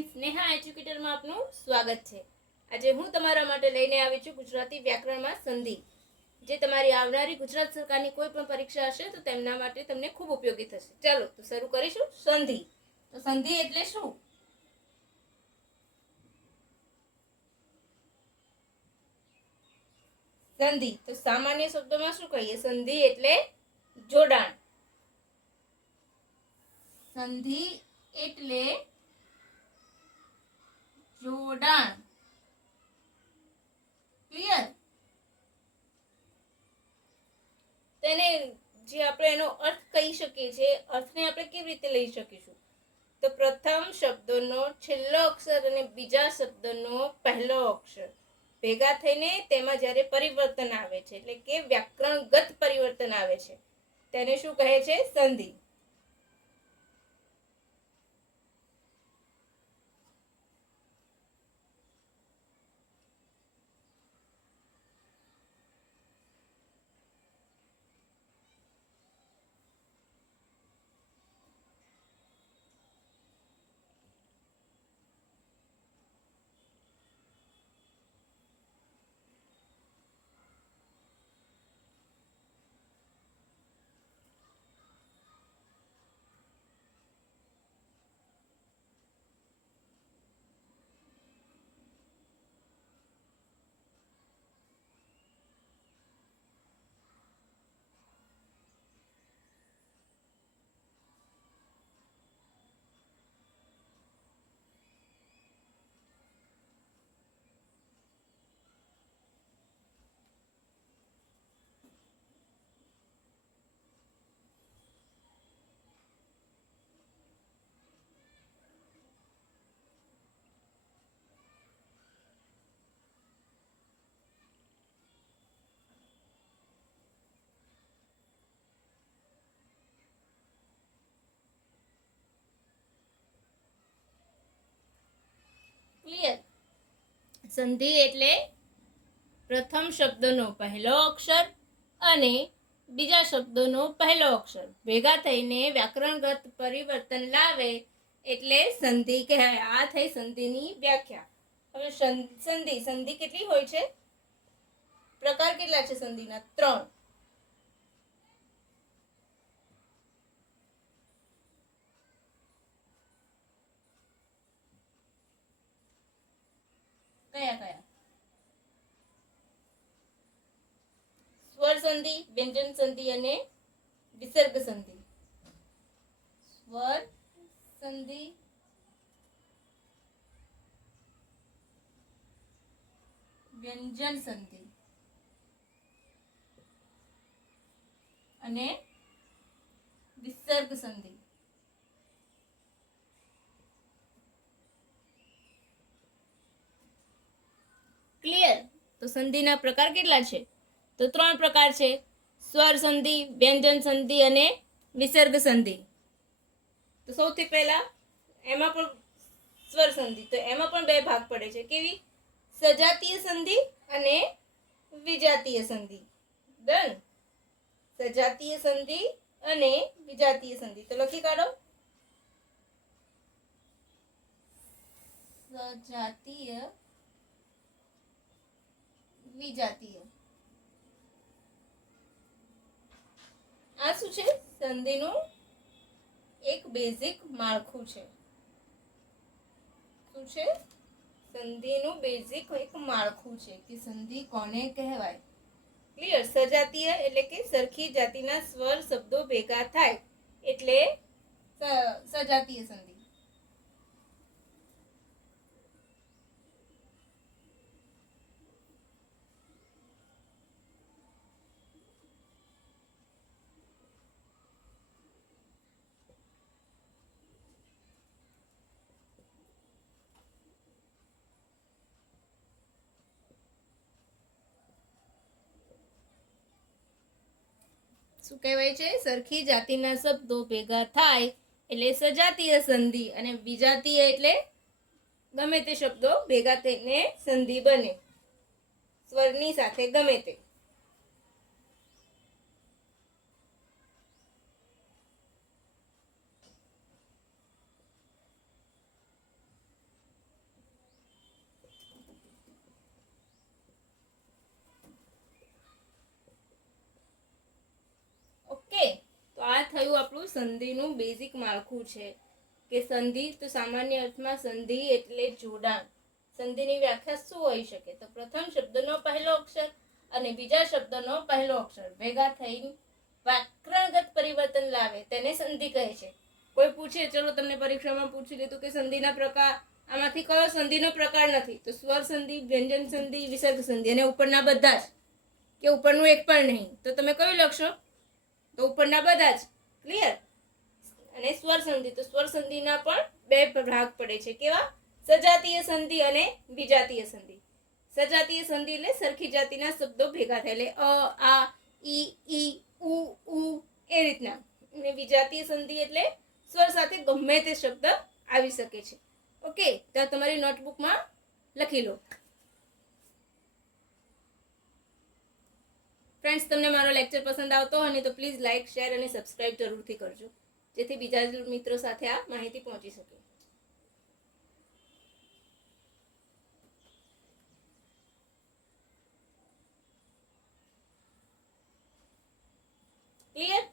Friends, Neha એજ્યુકેટરમાં આપનું સ્વાગત છે। આજે હું તમારા માટે લઈને આવી છું ગુજરાતી વ્યાકરણમાં સંધિ, જે તમારી આવનારી ગુજરાત સરકારની કોઈ પણ પરીક્ષા હશે તો તેમના માટે તમને ખૂબ ઉપયોગી થશે। ચાલો તો શરૂ કરીશું। સંધિ તો સંધિ એટલે શું? સંધિ તો સામાન્ય શબ્દોમાં શું કહીએ? સંધિ એટલે જોડાણ। સંધિ એટલે જોડાણ। ક્લિયર? તેને જે આપણે એનો અર્થ કહી શકીએ છીએ, અર્થને આપણે કેવી રીતે લઈ શકીશું? તો પ્રથમ શબ્દનો છેલ્લો અક્ષર અને બીજા શબ્દનો પહેલો અક્ષર ભેગા થઈને તેમાં જ્યારે પરિવર્તન આવે છે, એટલે કે વ્યાકરણગત પરિવર્તન આવે છે, તેને શું કહે છે? સંધિ। ક્લિયર? સંધિ એટલે પ્રથમ શબ્દનો પહેલો અક્ષર અને બીજા શબ્દનો પહેલો અક્ષર ભેગા થઈને વ્યાકરણગત પરિવર્તન લાવે એટલે સંધિ કહેવાય। આ થઈ સંધિની વ્યાખ્યા। હવે સંધિ કેટલી હોય છે? પ્રકાર કેટલા છે સંધિના? 3। કયા કયા? સ્વર સંધિ, વ્યંજન સંધિ અને વિસર્ગ સંધિ। સ્વર સંધિ, વ્યંજન સંધિ અને વિસર્ગ સંધિ। ક્લિયર? તો સંધિના પ્રકાર કેટલા છે? તો 3 પ્રકાર છે: સ્વર સંધિ, વ્યંજન સંધિ અને વિસર્ગ સંધિ। તો સૌથી પહેલા એમાં પણ સ્વર સંધિ, તો એમાં પણ 2 ભાગ પડે છે। કેવી? સજાતીય સંધિ અને વિજાતીય સંધિ। ડન? સજાતીય સંધિ અને વિજાતીય સંધિ તો લખી કાઢો। સજાતીય, વિજાતીય। આ શું છે? સંધિનું એક બેઝિક માળખું છે। શું છે? સંધિનું બેઝિક એક માળખું છે કે સંધિ કોને કહેવાય। ક્લિયર? સજાતીય એટલે કે સરખી જાતિના સ્વર શબ્દો ભેગા થાય એટલે સજાતીય સંધિ। શું કહેવાય છે? સરખી જાતિના શબ્દો ભેગા થાય એટલે સજાતીય સંધિ, અને વિજાતીય એટલે ગમે તે શબ્દો ભેગા થઈને સંધિ બને સ્વરની સાથે ગમે તે। આપણું સંધિનું બેઝિક માળખું છે કે સંધિ તો સામાન્ય અર્થમાં સંધિ એટલે જોડાણ. સંધિની વ્યાખ્યા શું હોઈ શકે? તો પ્રથમ શબ્દનો પહેલો અક્ષર અને બીજા શબ્દનો પહેલો અક્ષર ભેગા થઈને વ્યાકરણગત પરિવર્તન લાવે તેને સંધિ કહે છે. કોઈ પૂછે, ચલો તમને પરીક્ષામાં પૂછી લીધું કે સંધિના પ્રકાર, આમાંથી કયો સંધિનો પ્રકાર નથી? તો સ્વર સંધિ, વ્યંજન સંધિ, વિસર્ગ સંધિ, અને ઉપરના બધા જ, કે ઉપરનું એક પણ નહીં. તો તમે કયું લખશો? તો ઉપરના બધા જ. ક્લિયર? અને સ્વર સંધિ, તો સ્વર સંધિના પણ બે ભાગ પડે છે. કેવા? સજાતીય સંધિ અને વિજાતીય સંધિ. સજાતીય સંધિ એટલે સરખી જાતિના શબ્દો ભેગા થાય, એટલે અ, આ, ઈ, ઉ, એ રીતના. અને વિજાતીય સંધિ એટલે સ્વર સાથે ગમે તે શબ્દ આવી શકે છે. ઓકે, તો તમારી નોટબુકમાં લખી લો. ફ્રેન્ડ્સ, તમને મારો લેક્ચર પસંદ આવતો હોય તો પ્લીઝ લાઇક, શેર અને સબસ્ક્રાઇબ જરૂરથી કરજો, જેથી બીજા મિત્રો સાથે આ માહિતી પહોંચી શકે. ક્લિયર?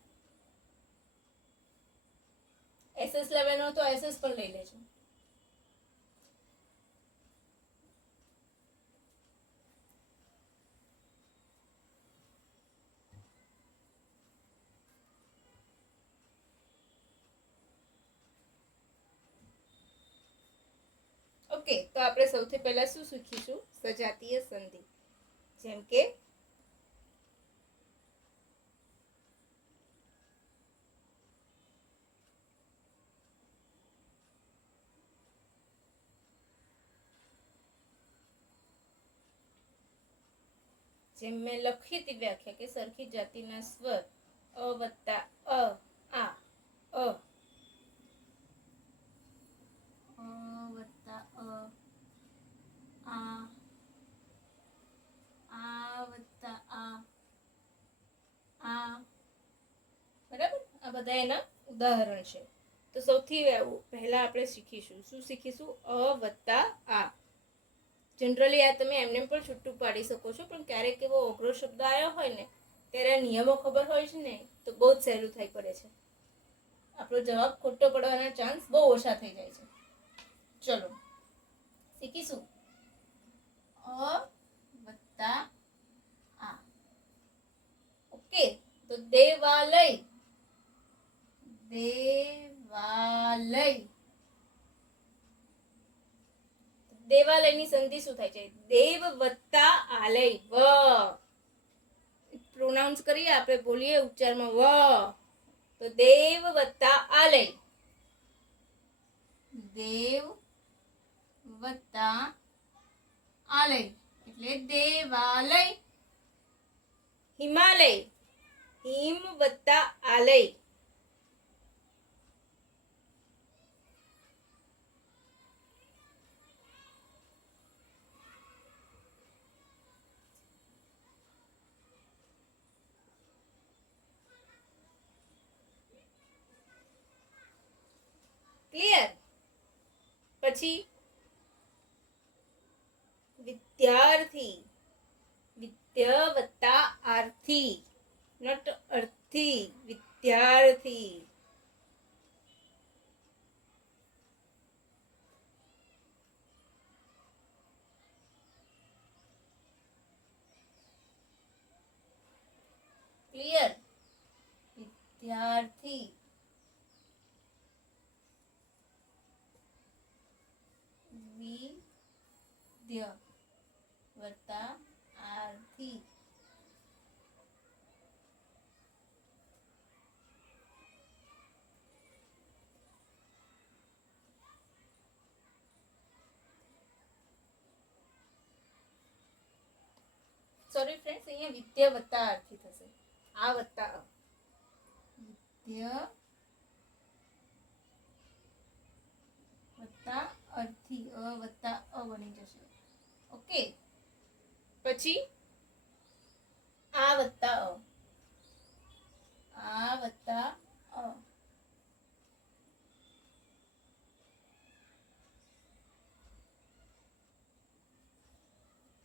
SS લેવલનો તો SS પણ લઈ લેજો. ઓકે, તો આપણે સૌથી પહેલા શું શીખીશું? સજાતીય સંધિ. જેમ કે જેમ મેં લખી હતી વ્યાખ્યા કે સરખી જાતિના સ્વર અ વત્તા અ, આ, અ વત્તા આ વત્તા આ, બરાબર? આ બધા એના ઉદાહરણ છે. તો સૌથી પહેલા આપણે શીખીશું, શું શીખીશું? અ વત્તા આ. જનરલી આ તમે એમને પણ છૂટું પાડી શકો છો, પણ ક્યારેક એવો અઘરો શબ્દ આવ્યો હોય ને ત્યારે આ નિયમો ખબર હોય છે ને તો બહુ જ સહેલું થઈ પડે છે. આપણો જવાબ ખોટો પડવાના ચાન્સ બહુ ઓછા થઈ જાય છે. ચલો શીખીશું અ વત્તા આ. ઓકે, તો દેવાલય, દેવાલય. દેવાલયની સંધિ શું થાય છે? દેવ વત્તા આલય, વ. પ્રોનાઉન્સ કરીએ આપણે, બોલીએ ઉચ્ચારમાં વ. તો દેવ વત્તા આલય, દેવ વત્તા આલય એટલે દેવાલય. હિમાલય, હિમ વત્તા આલય, ક્લિયર? પછી વિદ્યાર્થી, વિદ્ય વત્તા આર્થી, નોટ અર્થી, વિદ્યાર્થી. ક્લિયર? વિદ્યાર્થી. વિદ્ય વત્તા આર્થી. સોરી ફ્રેન્ડ્સ, અહીંયા વિદ્ય વત્તા આર્થી થશે. આ વત્તા અ, વિદ્ય વત્તા અર્થી, અ વત્તા અ બની જશે. ઓકે, પછી આ વત્તા અ, આ વત્તા અ,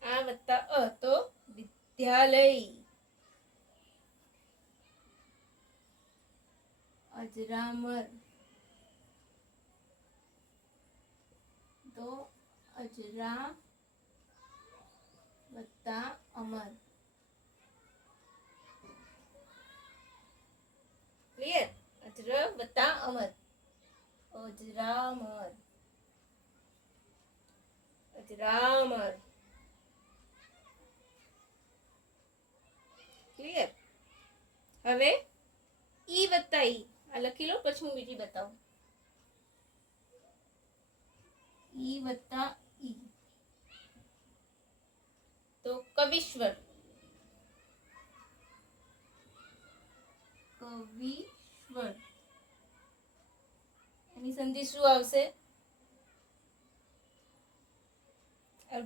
આ વત્તા અ તો વિદ્યાલય. અજરામર, તો અજરા વત્તા અમર. ક્લિયર? અજર વત્તા અમર, અજરામર, અજરામર. ક્લિયર? હવે ઈ વત્તા ઈ આ લખી લો, પછી હું બીજી બતાવું. ઈ વત્તા ઈ તો કવિશ્વર, કવિશ્વર. એની સંધિ શું આવશે?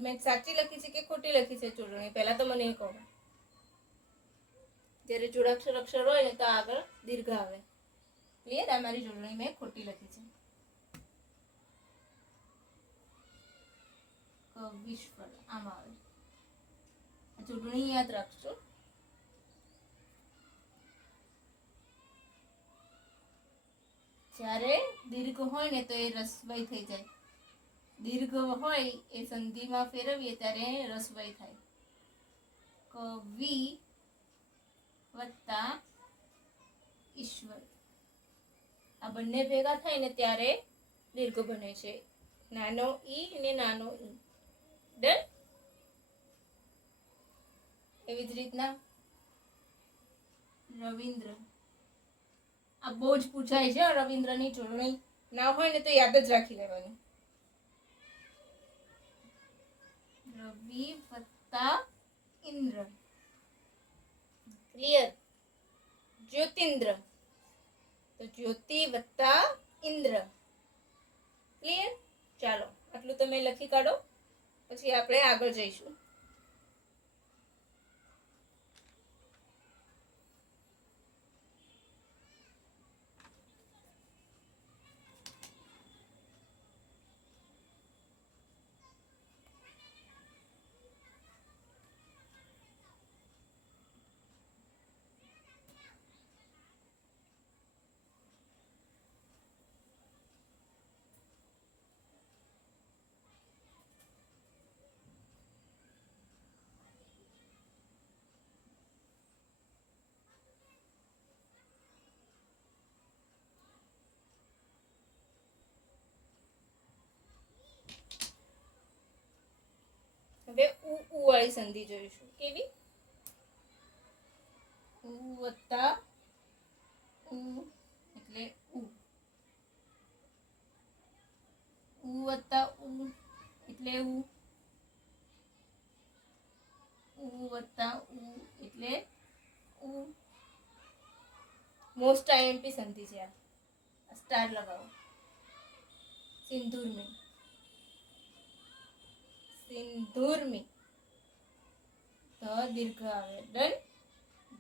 મેં સાચી લખી છે કે ખોટી લખી છે જોડણી? પહેલા તો મને એ કહો. જ્યારે જોડાક્ષર અક્ષર હોય ને તો આગળ દીર્ઘ આવે. ક્લિયર? આ મારી જોડણી મેં ખોટી લખી છે. કવિશ્વર આમ આવે. જોડણી યાદ રાખજો. જ્યારે દીર્ઘ હોય ને તો એ રસવઈ થઈ જાય. દીર્ઘ હોય એ સંધિમાં ફેરવીએ ત્યારે રસવઈ થાય. કવિ વત્તા ઈશ્વર, આ બંને ભેગા થાય ને ત્યારે દીર્ઘ બને છે. નાનો ઈ અને નાનો ઈ. ડન? એવી જ રીતના રવિન્દ્ર, આ બહુ જ પૂછાય છે. રવિન્દ્રની જોડણી ના હોય ને તો યાદ જ રાખી લેવાની. રવિ વત્તા ઇન્દ્ર. ક્લિયર? જ્યોતિન્દ્ર, તો જ્યોતિ વત્તા ઇન્દ્ર. ક્લિયર? ચાલો આટલું તમે લખી કાઢો, પછી આપણે આગળ જઈશું. હવે ઉ વાળી સંધિ જોઈશું. કેવી? ઉ વત્તા ઉ એટલે ઉ. ઉ વત્તા ઉ એટલે ઉ. ઉ વત્તા ઉ એટલે ઉ. મોસ્ટ આઈએમપી સંધિ છે આ. સ્ટાર લગાવો. સિંદૂરમી, સિંદૂરમી. ધ દીર્ઘ આવે. ડન?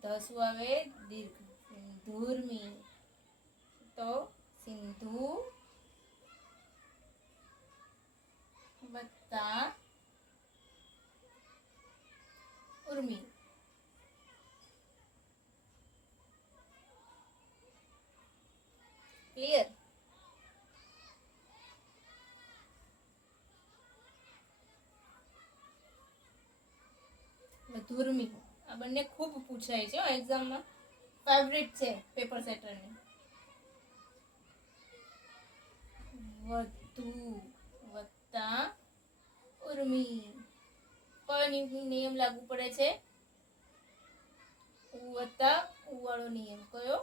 ધ શું આવે? દીર્ઘ. સિંદૂરમી, તો સિંધુ વત્તા ઉર્મી. ક્લિયર? ધુર્મી, આ બંને ખૂબ પૂછાય છે એક્ઝામમાં. ફેવરિટ છે પેપર સેટરની. વધુ વત્તા ઉર્મી. કયો નિયમ લાગુ પડે છે? ઉ વત્તા ઉ વાળો નિયમ. કયો?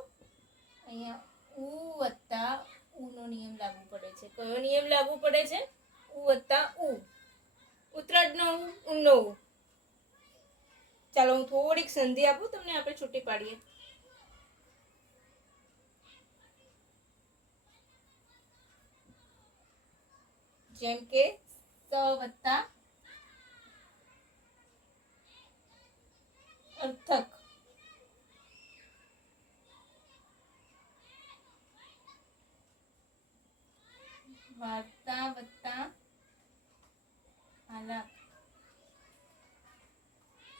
અહીંયા ઉ વત્તા ઉ નો નિયમ લાગુ પડે છે. કયો નિયમ લાગુ પડે છે? ઉ વત્તા ઉ. ઉત્તરાયણનો ઉ, ઊનનો ઉ. ચાલો હું થોડીક સંધિ આપું તમને, આપણે છૂટી પાડીએ. જેમ કે સ વત્તા અર્થક, વાર્તા વત્તા આલાપ,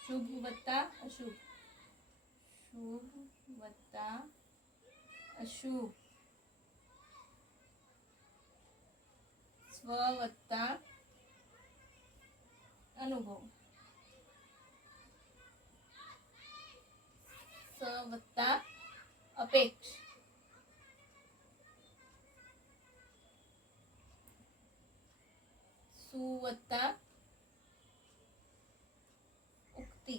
શુભ વત્તા અશુભ, શુભ વત્તા અશુભ. સ્વ વત્તા અનુભવ, સ વત્તા અપેક્ષ, સુ વત્તા ઉક્તિ,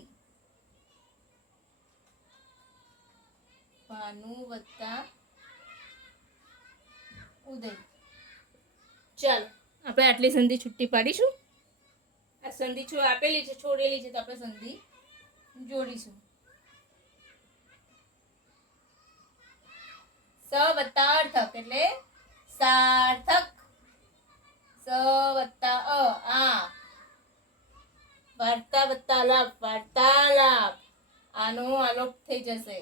ભાનુ વત્તા ઉદય. ચાલો આપણે આટલી સંધિ છૂટી પાડીશું. આ સંધિ આપેલી છે, છોડેલી છે, તો આપણે સંધિ જોડીશું. સ વત્તા અર્થક એટલે સાર્થક, સ વત્તા આ, વાર્તા વત્તા લાભ વાર્તાલાપ, આનો આલોપ થઈ જશે,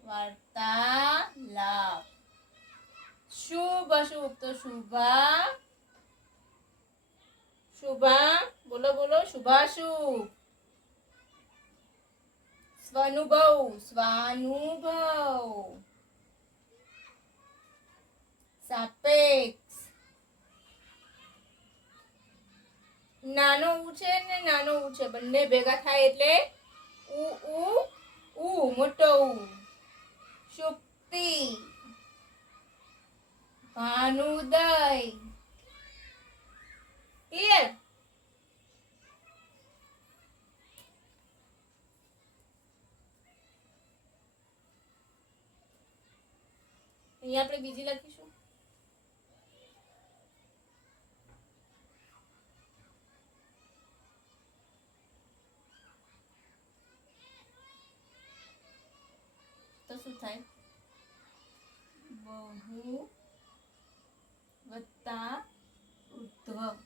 વાર્તાલાપ. શુભ અશુભ તો શુભા શુભા, બોલો બોલો, શુભાશુભ. સ્વાનુભવ સ્વાનુભવ, સાપેક્ષ. નાનો ઉ છે ને નાનો ઉ છે, બંને ભેગા થાય એટલે ઉ ઉ ઉ, મોટો ઉ. શુક્તિ, ભાનુદય. ક્લિયર? અહીંયા આપણે બીજી લખીશું. તો શું થાય? બહુ વત્તા ઉર્ધ્વ,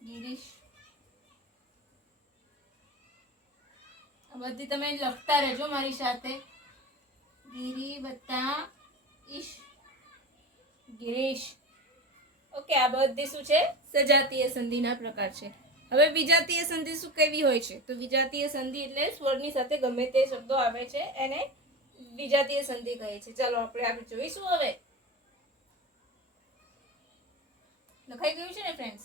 ગિરીશ. બધી તમે લખતા રહેજો મારી સાથે. ગિરી વત્તા ઈશ, ગિરીશ. ઓકે, આ બધી શું છે? સજાતીય સંધિના પ્રકાર છે. હવે વિજાતીય સંધિ શું કેવી હોય છે? તો વિજાતીય સંધિ એટલે સ્વરની સાથે ગમે તે શબ્દો આવે છે એને વિજાતીય સંધિ કહે છે. ચાલો આપણે આગળ જોઈશું. હવે લખાઈ ગયું છે ને ફ્રેન્ડ્સ?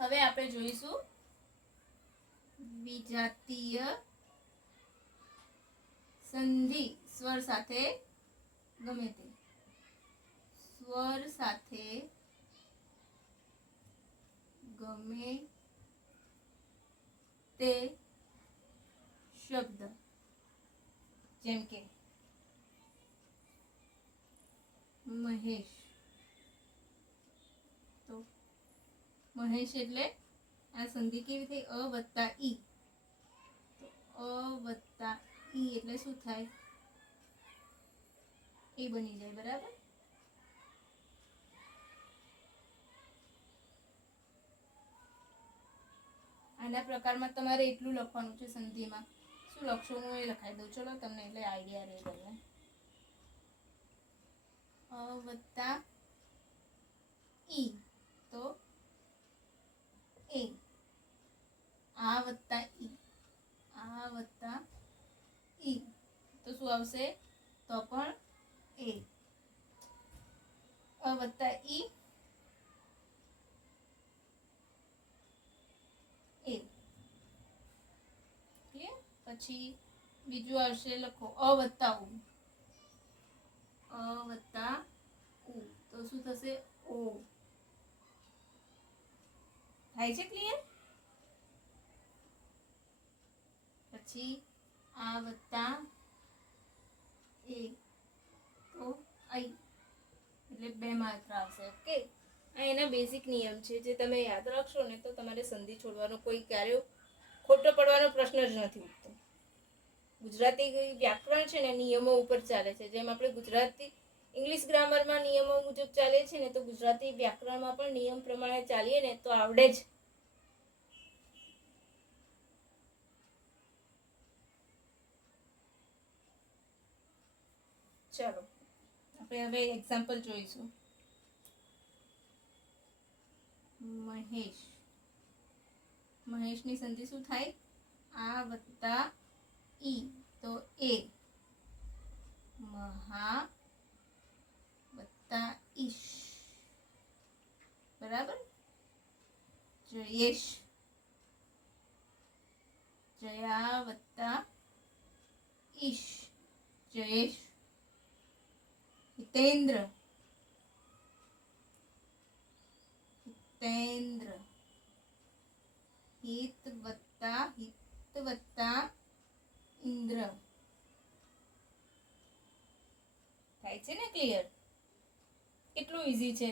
હવે આપણે જોઈશું વિજાતીય સંધિ. સ્વર સાથે ગમે તે, સ્વર સાથે ગમે તે શબ્દ, જેમ કે મહેશ. તો મહેશ એટલે આ સંધિ કેવી થઈ? અ વત્તા ઈ. અ વત્તા ઈ એટલે શું થાય? એ બની જાય. બરાબર? આના પ્રકારમાં તમારે એટલું લખવાનું છે સંધિમાં. શું લખશો હું એ લખાઈ દઉં. ચલો તમને એટલે આઈડિયા રહે તમને. અ વત્તા ઈ તો એ, આ વત્તા ઈ, આ વત્તા ઈ તો શું આવશે? તો પણ એ. અ વત્તા ઈ એ. ક્લિયર? પછી બીજું આવશે, લખો અ વત્તા ઉ. અ વત્તા ઉ તો શું થશે? ઓ. થાય છે ક્લિયર? પછી આ વત્તા એ તો આઈ એટલે બે માત્ર આવશે. ઓકે, આ એના બેઝિક નિયમ છે જે તમે યાદ રાખશો ને તો તમારે સંધિ છોડવાનો કોઈ ક્યારેય ખોટો પડવાનો પ્રશ્ન જ નથી ઉઠતો. ગુજરાતી વ્યાકરણ છે ને નિયમો ઉપર ચાલે છે. જેમ આપણે ગુજરાતી ઇંગ્લિશ ગ્રામરમાં નિયમો મુજબ ચાલે છે ને, તો ગુજરાતી વ્યાકરણમાં પણ નિયમ પ્રમાણે ચાલીએ ને તો આવડે જ. ચાલો આપણે હવે એક્ઝામ્પલ જોઈશું. મહેશ. મહેશની સંધિ શું થાય? આ વત્તા ઈ તો એ. મહા વત્તા ઈશ. બરાબર. જયેશ. જયા વત્તા ઈશ. જયેશ. હિતેન્દ્ર. હિતેન્દ્ર. હિત વત્તા ઇન્દ્ર. થાય છે ને ક્લિયર? કેટલું ઈઝી છે.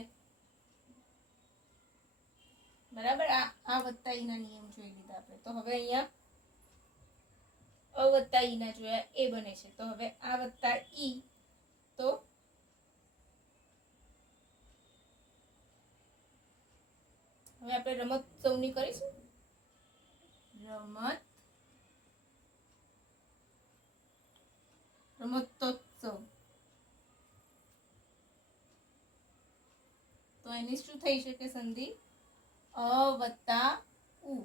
બરાબર. આ વત્તા ઈ ના નિયમ જોઈ લીધા આપણે. તો હવે અહીંયા અ વત્તા ઈ ના જોયા, એ બને છે. તો હવે આ વત્તા ઈ તો હવે આપણે રમતોત્સવની કરીશું. રમતોત્સવ. તો એની શું થઈ શકે સંધિ? અ વત્તા ઉ.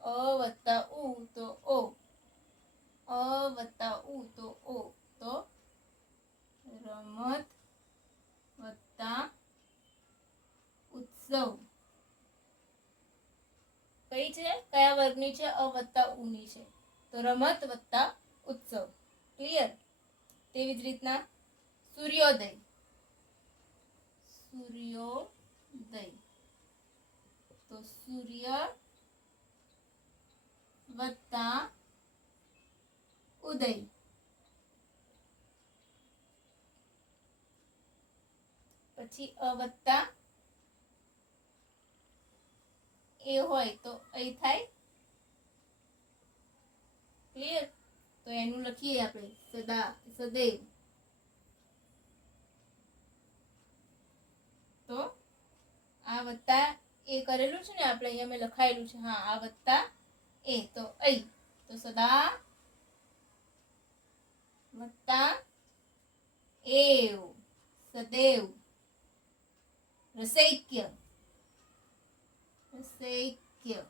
અ વત્તા ઉ તો ઓ. અ વત્તા ઉ તો ઓ. તો રમત વત્તા ઉત્સવ. કઈ છે? કયા વર્ગની છે? અ વત્તા ઉ ની છે. તો રમત વત્તા ઉત્સવ. ક્લિયર? તેવી જ રીતના સૂર્યોદય. સૂર્યોદય. તો સૂર્ય વત્તા ઉદય. પછી અ વત્તા એ હોય તો અહીં થાય. ક્લિયર? તો એનું લખીએ આપણે સદૈવ. તો આ વત્તા એ કરેલું છે ને આપણે, અહીંયા મેં લખાયેલું છે. હા, આ વત્તા એ તો અહીં. તો સદા વત્તા એવ. સદૈવ. રસૈક્ય. રસૈક્ય.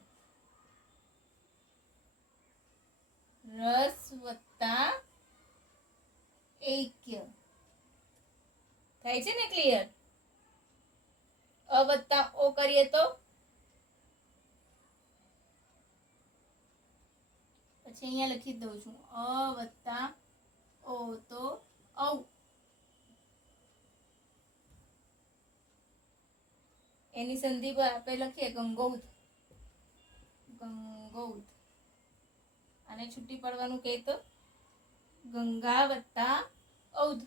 રસ વત્તા ઐક્ય. થાય છે ને ક્લિયર? અ વત્તા ઓ કરીએ તો પછી અહીંયા લખી દઉં છું. અ વત્તા ઓ તો ઔ. એની સંધિ પર આપણે લખીએ ગંગોઉધ. ગંગોઉધ. અને છૂટી પડવાનું કહે તો ગંગા વત્તા ઔધ.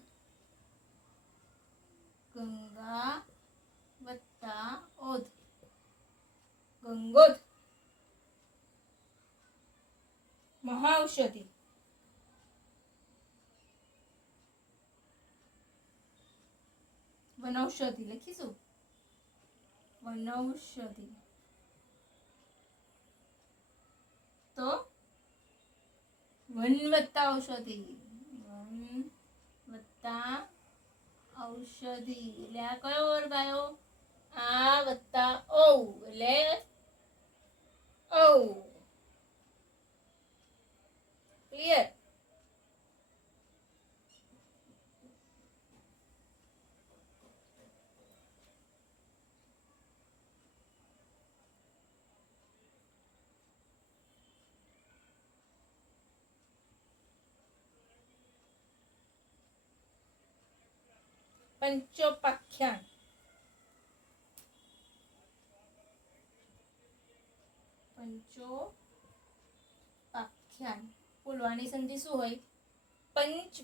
ગંગા વત્તા ઔધ. ગંગોધ. મહાઔષધિ. વનૌષધિ લખીશું. વનૌષધિ. તો વન વત્તા ઔષધિ. વન વત્તા ઔષધિ. એટલે આ કયો વર્ગ આવ્યો? આ વત્તા ઔ એટલે ઔ. ક્લિયર? પંચોપાખ્યાન. પંચોપાખ્યાન. બોલવાની સંધિ શું હોય? પંચ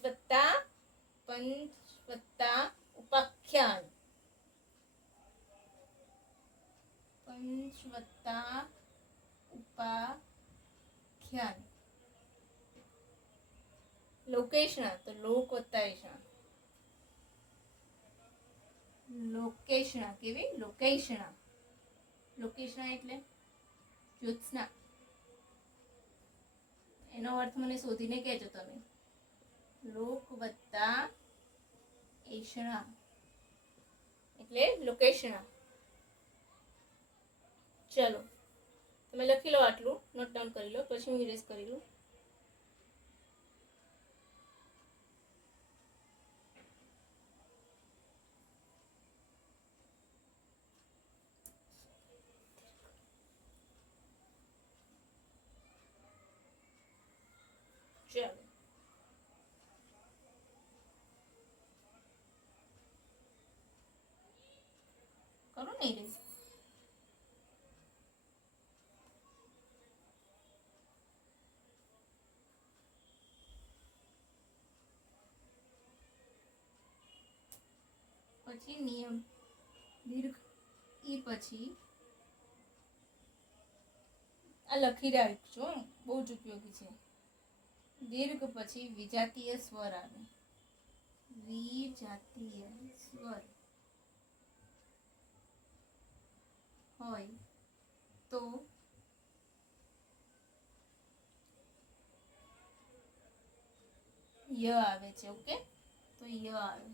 વત્તા ઉપાખ્યાન. પંચ વત્તા ઉપાખ્યાન. લોકેશણા તો લોક વત્તા એષણા. લોકેશણા. કેવી? લોકેશણા. લોકેશણા એટલે જ્યોત્સના. એનો અર્થ મને શોધીને કહેજો તમે. લોક વત્તા એષણા એટલે લોકેશણા. ચાલો તમે લખી લો, આટલું નોટ ડાઉન કરી લો, પછી હું ઇરેઝ કરી લઉં. ચાલો કરો ને ઇરેઝ. પછી નિયમ દીર્ઘ ઈ પછી આ લખી રાખજો, બહુ જ ઉપયોગી છે. દીર્ઘ પછી વિજાતીય સ્વર આવે. વિજાતીય સ્વર હોય તો ય આવે છે. ઓકે, તો ય આવે.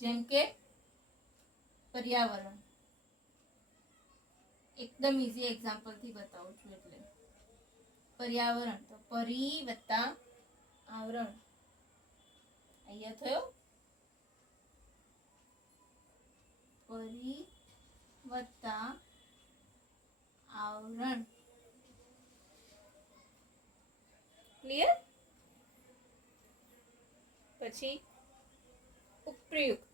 જેમ કે પર્યાવરણ. એકદમ ઈઝી એક્ઝામ્પલ થી બતાવું છું. એટલે પર્યાવરણ તો પરી વત્તા આવરણ, અહીંયા થયો પરી વત્તા આવરણ. ક્લિયર? પછી ઉપયુક્ત.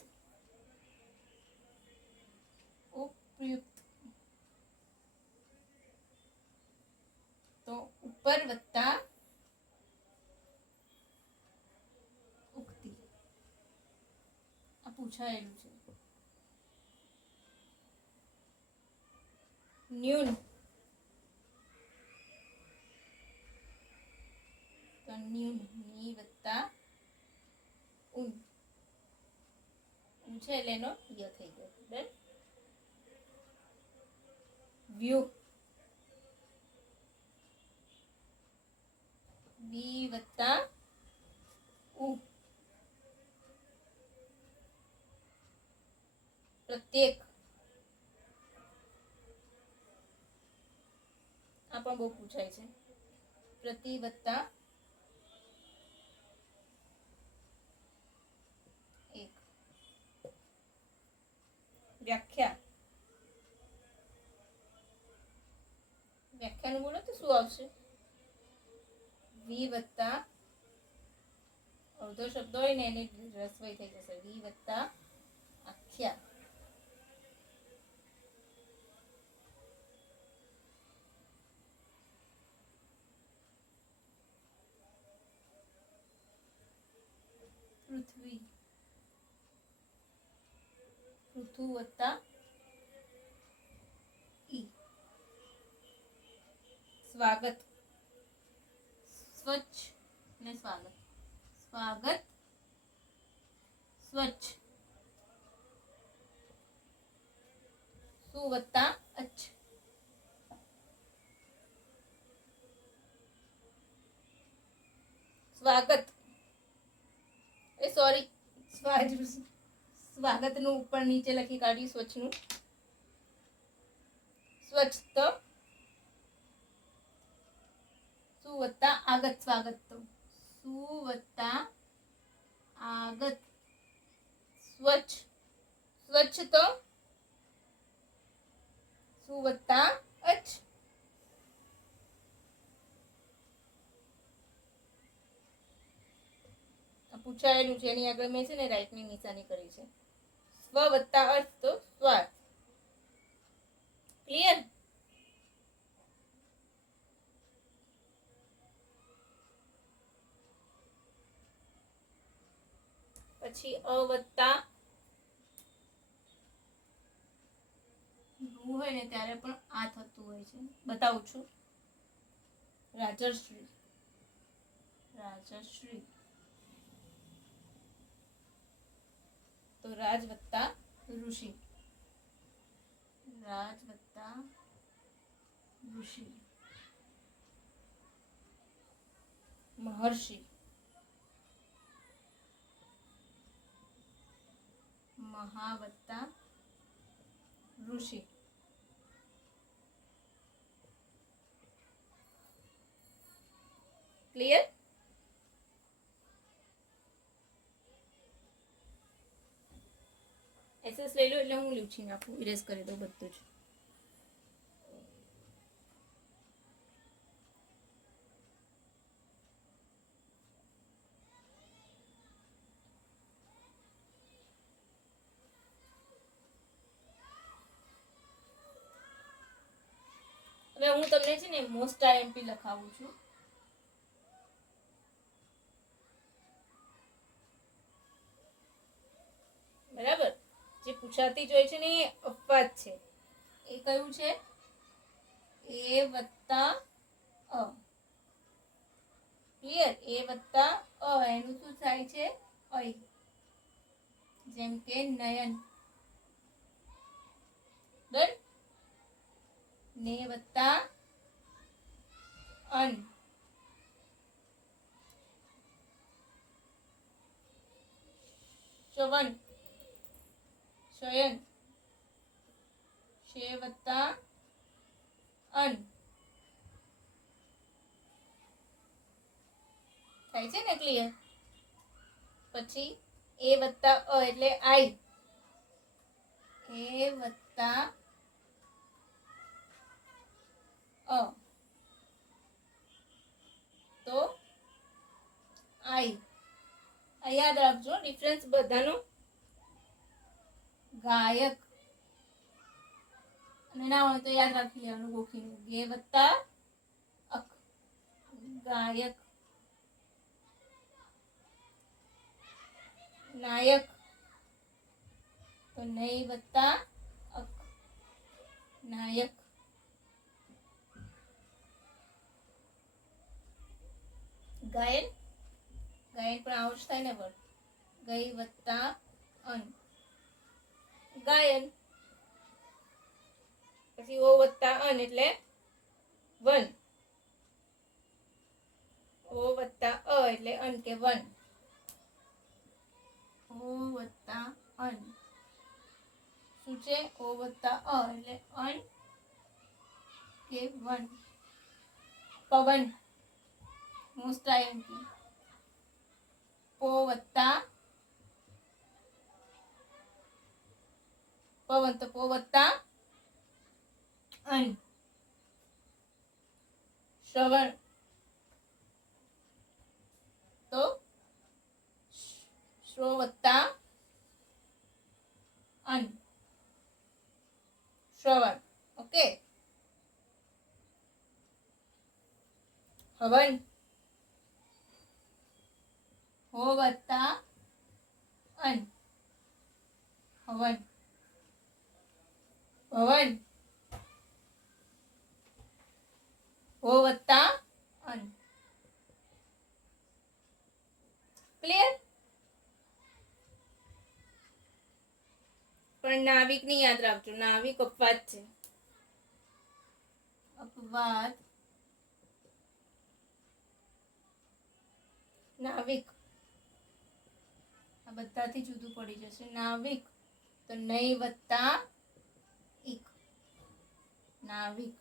ઉપયુક્ત તો ઉપર વત્તા ઉક્તિ. આ પૂછાયેલું છે. ન્યૂન તો ન્યૂન, ની વત્તા ઉન. ઉન છે એટલે એનો ય થઈ ગયો. ડન. વ્યૂ, વી વત્તા ઉ. પ્રત્યેક, આ પણ બહુ પૂછાય છે. પ્રતિ વત્તા એક. વ્યાખ્યા, વ્યાખ્યાનું બોલો તો શું આવશે? વી વત્તા અડધો શબ્દ હોય ને એને રસવઈ થઈ જશે. વી વત્તા આખ્યા. પૃથ્વી, પૃથુ વત્તા ઈ. સ્વાગત, સ્વચ્છ ને સ્વાગત. સ્વાગત સ્વચ્છ. સુ વત્તા અચ્છ. સ્વાગત એ સોરી સ્વાગત નું ઉપર નીચે લખી કાઢ્યું. સ્વચ્છ નું સ્વચ્છ તો સુ વત્તા આગત. સ્વાગત તો સુ વત્તા આગત. સ્વચ્છ, સ્વચ્છ તો સુ વત્તા અચ્છ. પૂછાયેલું છે એની આગળ મેં છે ને રાઈટ ની નિશાની કરી છે. સ્વ વત્તા અર્થ તો સ્વાર્થ. ક્લિયર? પછી અ વત્તા રૂ હોય ને ત્યારે પણ આ થતું હોય છે. બતાવું છું. રાજશ્રી, રાજશ્રી તો રાજ વત્તા ઋષિ. રાજ વત્તા ઋષિ. મહર્ષિ, મહા વત્તા ઋષિ. પેન્સિલ્સ લઈ લો એટલે હું લૂછી નાખું, ઇરેઝ કરી દઉં બધું જ. હવે હું તમને છે ને મોસ્ટ આઈએમપી લખાવું છું. બરાબર, જે પૂછાતી જ હોય છે ને એ અપવાદ છે. એ કયું છે? એ વત્તા અ. ક્લિયર? એ વત્તા અ એનું શું થાય છે? અય. જેમ કે નયન. ડન? ને વત્તા અન. શવન. શયન. શે વત્તા અન. થાય છે ને ક્લિયર? પછી એ વત્તા અ એટલે આઈ. એ વત્તા અ તો આઈ. આ યાદ રાખજો ડિફરન્સ બધાનો. ગાયક. અને ના હોય તો યાદ રાખી લેવાનું ગોખીને. ગે વત્તા અક. ગાયક. નાયક. તો નઈ વત્તા અક. નાયક. ગાયન. ગાયન પણ આવું જ થાય ને વર્ડ. ગઈ વત્તા અન. ગાયન. પછી ઓ વત્તા અન એટલે વન. ઓ વત્તા અ એટલે અન કે વન. ઓ વત્તા અન શું છે? ઓ વત્તા અ એટલે અન કે વન. પવન. Most IMP. પો વત્તા પવન તો પો વત્તા અન. શ્રવણ તો શ્રો વત્તા અન. શ્રવણ. ઓકે. હવન. હો વત્તા અન. હવન. ભવન. હો વત્તા અન. ક્લિયર? પણ નાવિક ની યાદ રાખજો, નાવિક અપવાદ છે. અપવાદ. નાવિક આ બધાથી જુદું પડી જશે. નાવિક તો નઈ વત્તા ઇક. નાવિક.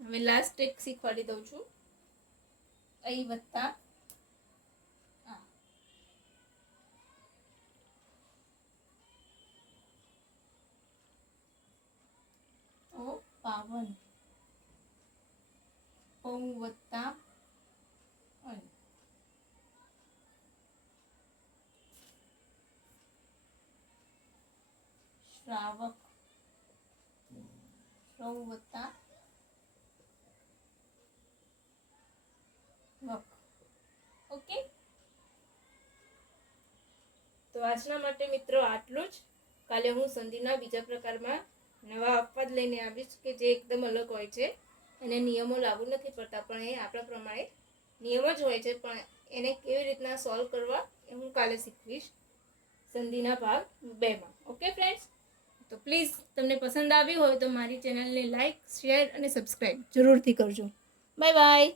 હવે લાસ્ટ એક શીખવાડી દઉં છું. અઈ વત્તા આ. ઓ પાવન. ઓ વત્તા અન. શ્રાવક. શ્રવ વત્તા વક. ઓકે, તો આજના માટે મિત્રો આટલું જ. કાલે હું સંધિના બીજા પ્રકારમાં નવા અપવાદ લઈને આવીશ કે જે એકદમ અલગ હોય છે. એને નિયમો લાગુ નથી પડતા, પણ એ આપણા પ્રમાણે નિયમો જ હોય છે. પણ એને કેવી રીતના સોલ્વ કરવા એ હું કાલે શીખવીશ સંધિના ભાગ 2માં. ઓકે ફ્રેન્ડ્સ, તો પ્લીઝ તમને પસંદ આવ્યું હોય તો મારી ચેનલને લાઈક, શેર અને સબસ્ક્રાઈબ જરૂરથી કરજો. Bye bye.